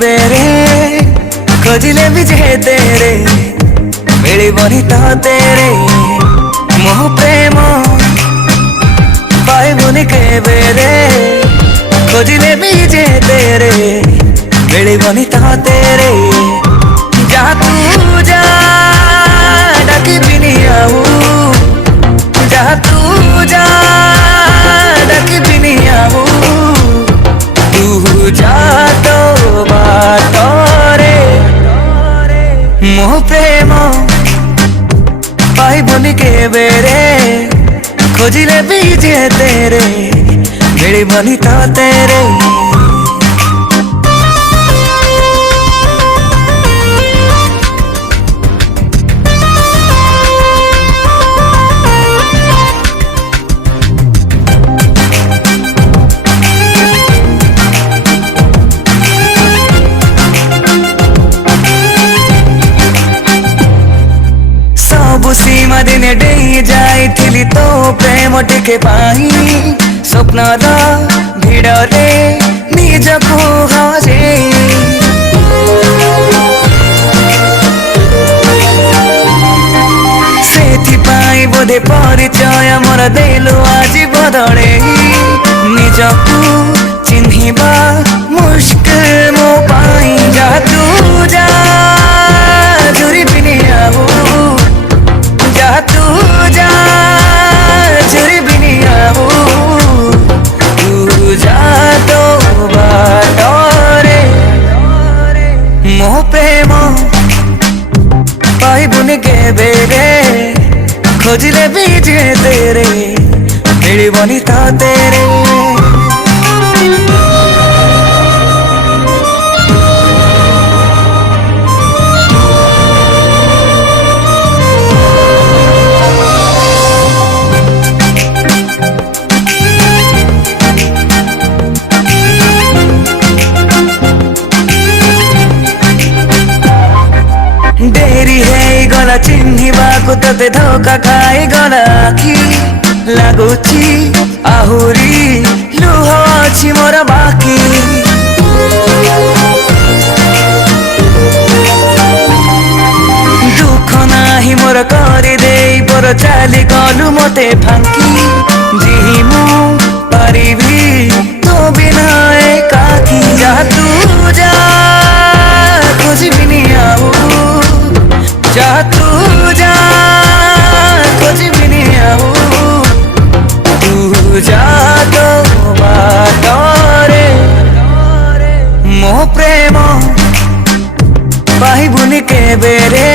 बेरे खोजिले भी जे तेरे मिलिबनी तो तेरे मोह प्रेम पाइबुनी के बेरे खोजिले भी जे तेरे मिलिबनी तो तेरे जा तू जा डाकी बिनी आऊ जा तू जा डाकी बिनी आऊ तू जा तो बातरे मोह प्रेम पाइबुनी के बेरे खोजिले भी जे तेरे मिलिबनी तो तेरे सीमा दिने डेई जाइथिली तो प्रेम टिके पाई स्वप्नर भिड़रे निजको हरे सेथिपाई बोधे परिचय मोर देलु आज बदले निजको चिन्हिबा मुश्किल मो पाई जा तू जा झुरी बिनी आऊ जा तू जा झुरी बिनी आऊ तू जा तो बातरे मोह प्रेम पाइबुनी के बेरे खोजिले भी जे तेरे मिलिबनी तो तेरे डेरी है गला चिन्हिबा को तते धोखा खाई गला आखि लागुची आहुरी लुह अछि मोर बाकी दुख नाही मोर करि देई पर चाली गलु मते फांकी जिमु पारिबी तो बिना एकाकी जा तू जा खोजी बिनी आऊ जा तू जा खोजी बिनी आऊ तू जा तो बातरे मोह प्रेम पाइबुनी के बेरे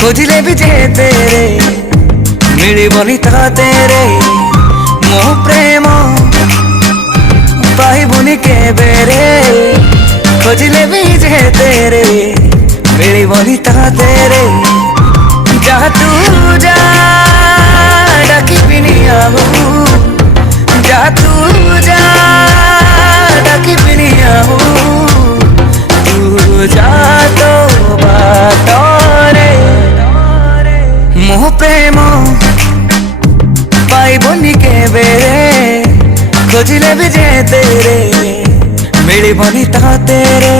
खोजिले भी जे तेरे मिलिबनी तो तेरे मोह प्रेम पाइबुनी के बेरे खोजिले भी जे तेरे मिलिबनी तो तेरे जा तू जा डाकी बिनी आऊ जा तू जा डाकी बिनी आऊ तू जा तो बातरे मोह प्रेम पाइबुनी के बेरे खोजिले भी जे तेरे मिलिबनी तो तेरे।